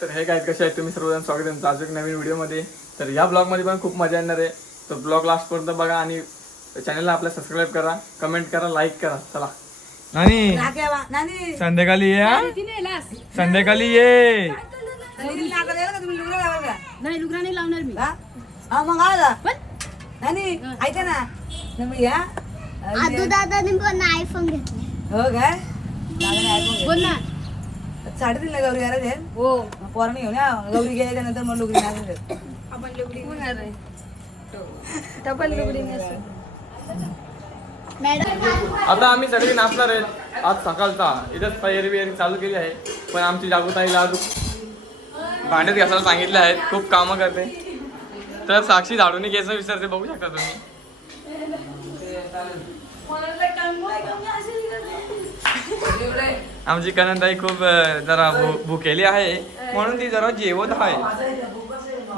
तर हे काय कसे आहेत तुम्ही सर्वजण, स्वागत आहे तुमचं अजून नवीन व्हिडिओमध्ये. तर या ब्लॉगमध्ये पण खूप मजा येणार आहे. तर ब्लॉग लास्टपर्यंत बघा आणि चॅनलला आपल्या सबस्क्राईब करा, कमेंट करा, लाईक करा. चला नानी संध्याकाळी ये हा? संध्याकाळी ये. नाही लुगडा नाही लावणार मी. मग आला नाही ऐका ना मग या आदू दादाने पण आयफोन घेतले. हो काय दादाने iPhone बोल ना. घेतला. साडी दिली ना गौरी घरात आहे हो पोराने घेऊन या गौरी गेल्या नंतर मग लुगडी नाही आपण लुगडी घेणार आहे. डबल लुगडी नेसू. मॅडम आता आम्ही सगळे नाचणार आहेत. आज सकाळचा इथंच तयारी बियारी चालू केली आहे. पण आमची जागृताईला अजून भांड्यात घासायला सांगितले आहेत. खूप कामं करते. तर साक्षी झाडून घ्यायचं विसरते, बघू शकता तुम्ही. आमची कनंताई खूप जरा भुकेली आहे म्हणून ती जरा जेवत आहे.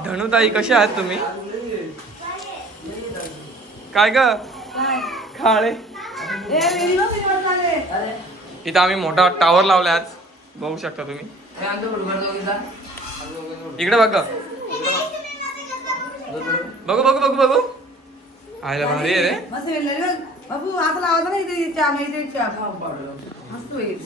धनुताई कशी आहात तुम्ही? काय ग खाळे? इथं आम्ही मोठा टावर लावला आज, बघू शकता तुम्ही. इकडे बघ, बघू बघू बघू बघू. आयला भारी आहे रे. मस्त वेळ बाबू आता लावता ना इथे चहा मग इथे चहा मस्त होईल.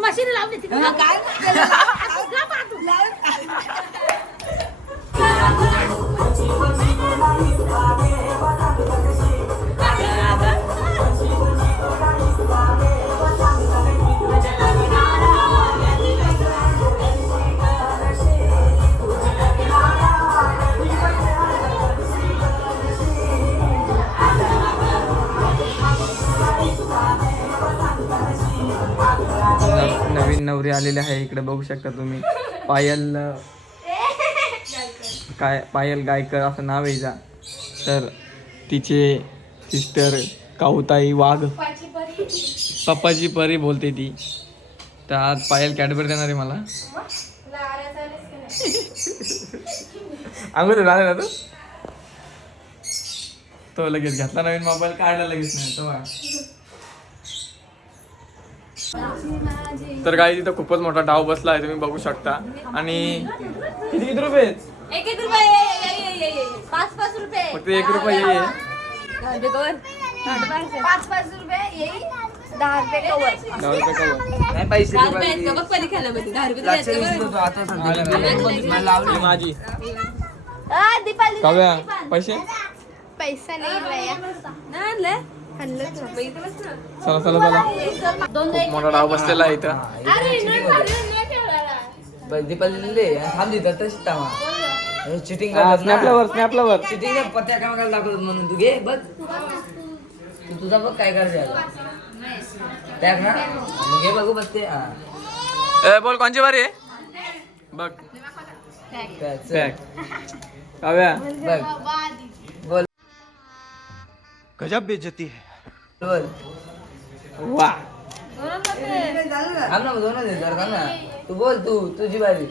मशीन लावली ती काय नवीन नवरी आलेली आहे इकडे बघू शकता तुम्ही. पायल पायल गायकर असं नाव आहे हिचा. तर तिचे सिस्टर काऊताई वाघ पप्पाची परी बोलते ती. तर आज पायल कॅडबरी देणार आहे मला. अंगून राहिला ना तो लगेच घेतला नवीन मोबाईल काढला लगेच नाही तो. तर काही तिथं खूपच मोठा डाव बसला आहे तुम्ही बघू शकता. आणि किती रुपये? 1 रुपये 5 रुपये फक्त 1 रुपये आहे. 5 रुपये येईल 10 रुपये कवर 10 रुपये कवर. नाही पैसे दहा रुपये आहेत का बघ परी खायला मध्ये 10 रुपये लक्ष दिसतो तो आता सध्या लावली माझी दीपाली काव्या पैसे पैसा नाही भैया आणलं चला चला चला. खूप मोठा डाव बसलेला आहे इथं. दीपाली दिले थांब देतात तशी तामा चिटिंग स्नॅपला वर चिटिंग पत्त्या कामाला दाखवत म्हणून तू घे बघ तू तुझा बघ काय करायचं टॅग ना मग घे बघू बघते बोल कोणची बारी आहे बघ. बघ काव्या बोल गजब बेइज्जती है. बोल वा थांब ना मग दोनच हजार थांब ना तू बोल तू तुझी बारी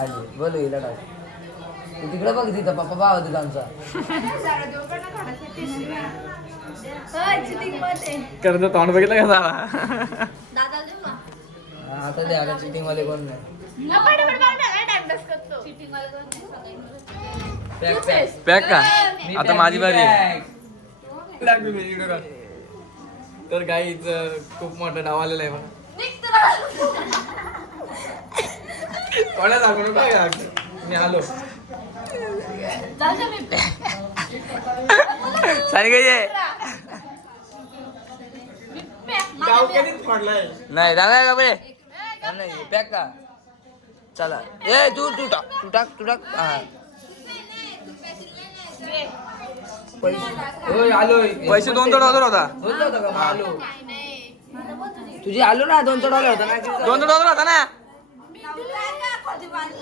आली बोल हिला टाक तू तिकडे बघ तिथं पप्पा भाव होते आमचा करतो तोंड बघितलं का झाला. आता दे आता चिटिंग वाले कोण नाही पॅक पॅक पॅक का आता माझी बारी आहे. तर गाईच खूप मोठा डाव आलेला आहे बघा. कोणा दाखवून काय मी आलो सारी काही आहे डाव कधीच पडलाय नाही दादा का बे नाही पॅक का चला ए तू टाक हा पैसे आलोय पैसे $2 होता. होता का आलो तुझी आलो ना $2 होता ना $2 होता ना.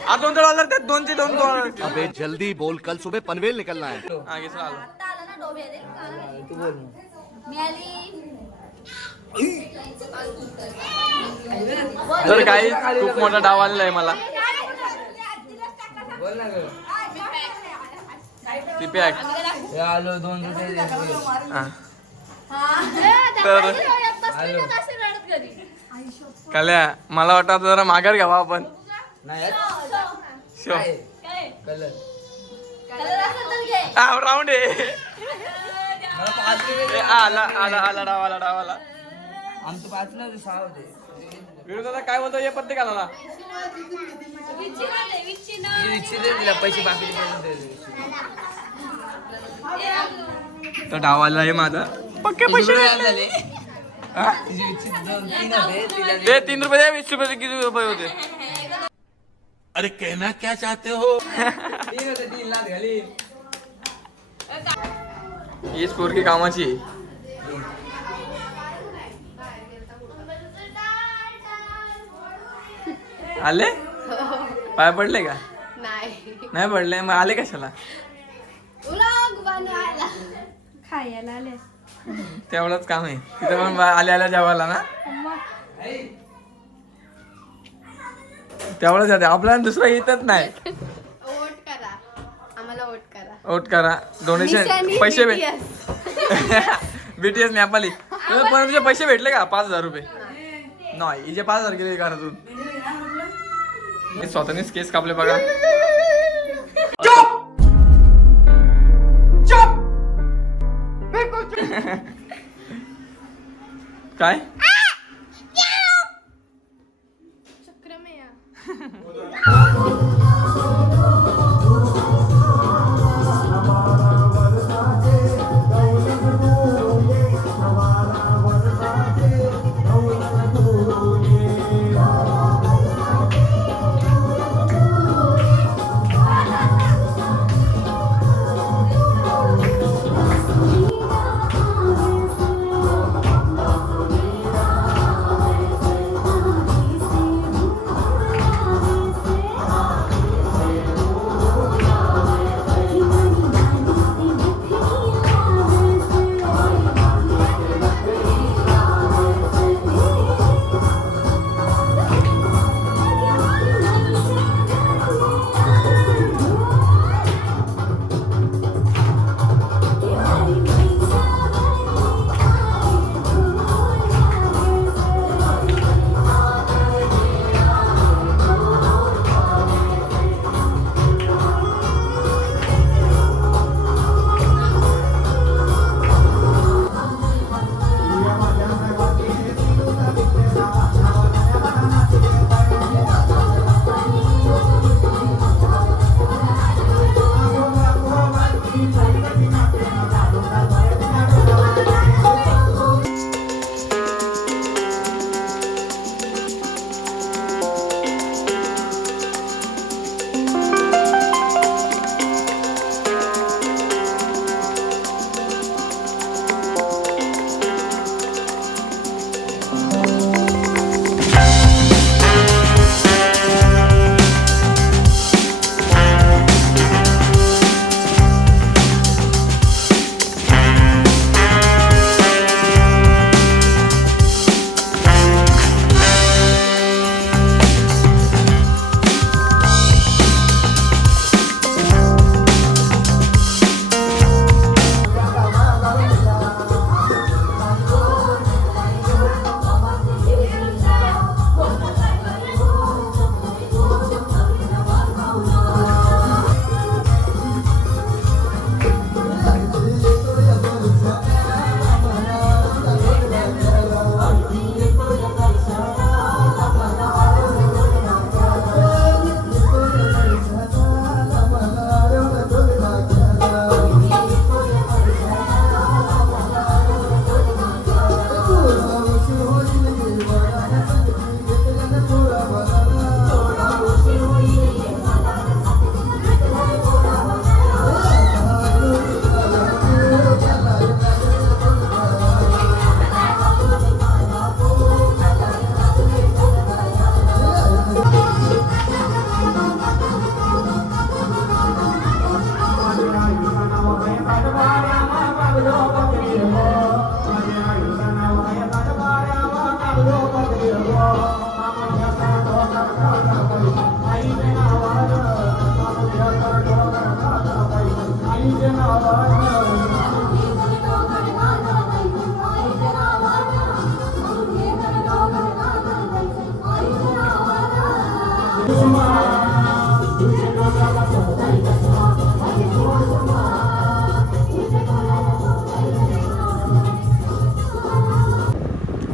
आज $2 त्यात $2 अबे जल्दी बोल, कल सुबह पनवेल निकलना है. हा घेतलं आलो. तू बोल तर काही खूप मोठा डाव आलेला आहे मला. बोल ना ग ती पॅक हे आलो 2 रुपये दे. तर आलो काल्या मला वाटतं आता जरा माघार घ्यावा आपण. नाही शो. कलर राऊंड आहे. मला 5 रुपये आला डाव आला. आमचं 5 नव्हते 6 होते विरोधात काय बोलतो हे प्रत्येक आला तिला पैसे बाकी तर डाव आला आहे माझा. पक्के पैसे झाले हा? तिची विच्छित 2-3 होते तिला ते 3 रुपये द्या 20 रुपये किती रुपये होते. अरे कहना क्या चाहते हो? 3 होते 3 लाख घाली हीच पोरकी कामाची. आले पाय पडले का? नाही पडले मग आले कशाला? खायला आले तेवढंच काम आहे तिथं पण आल्या जेवायला ना तेवढंच आहे. आपल्याला दुसरं येतच नाही. वोट करा डोनेशन पैसे BTS नेपाली. पण तुझे पैसे भेटले का? 5,000 रुपये नाही हिचे 5,000 गेले घरातून. स्वतःनेच केस कापले बघा. काय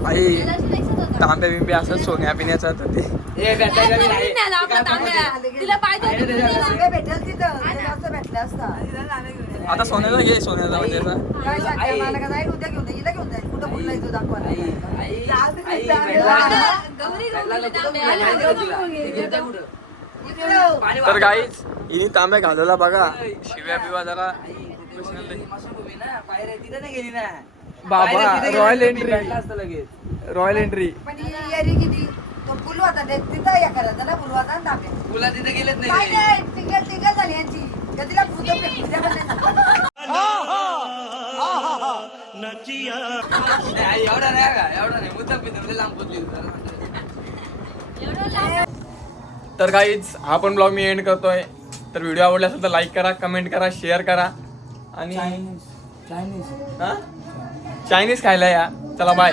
आई तांब्या बिंबे असं सोन्या पिण्याचं तर ते तिला पाहिजे तांबे भेटेल तिथं ते जास्त भेटलं असतं. आता सोन्याचा घे सोन्याचा म्हणजे असं. काय सांगते मला का जाईल उद्या घेऊन जाईल हिला घेऊन जाईल कुठं कुठला येतो दाखवायला. तर गाईच हिने तांब्या घालवला बघा शिव्या बिवा जरा बाबा रॉयल एंट्री रॉयल एंट्री. पण ही येरी किती तो फुल होता ते तिथं या करायचं ना फुल होता ना तांबे तुला तिथे गेलेच काय नाही नाही टिकल झाली यांची का तिला फुलं फेकू द्या पण नाही. एवढा नाही का एवढा नाही मुद्दा पितो लांब पोचली तर गाईज हा पण ब्लॉग मी एंड करतोय. तर व्हिडिओ आवडला असेल तर लाईक करा, कमेंट करा, शेअर करा आणि चायनीज खायला या. चला बाय.